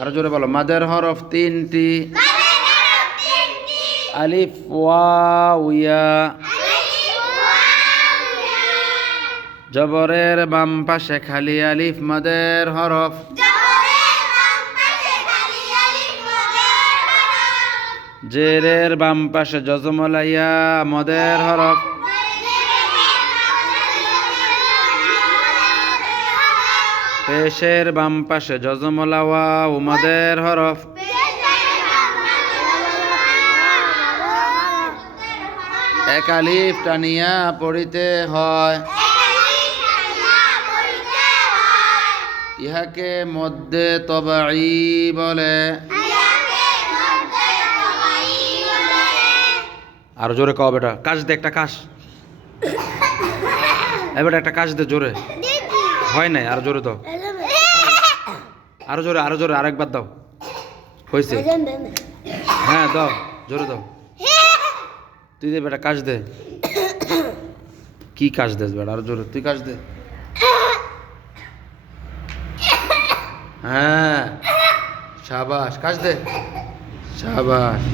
আরো জোরে বলো। মাদের হরফ তিনটি। আলিফ ওয়াও ইয়া। জবরের বাম পাশে খালি আলিফ মাদের হরফ। জেরের বাম পাশে জজমলা ইয়া মদের হরফ। পেশের বাম পাশে জজমলা ওয়াও মদের হরফ। এক আলিফ টানিয়া পড়িতে হয়, ইহাকে মধ্যে তবাই বলে। আর জোরে কও বেটা, কাশ দে একটা কাশ। এই বেটা একটা কাশ দে জোরে। হয় নাই, আর জোরে দাও। আরো জোরে, আরো জোরে, আরেকবার দাও। হয়েছে? হ্যাঁ দাও, জোরে দাও। তুই দে বেটা, কাশ দে। কি কাশ দেস বেটা? আরো জোরে তুই কাশ দে। হ্যাঁ, শাবাশ, কাশ দে। শাবাশ।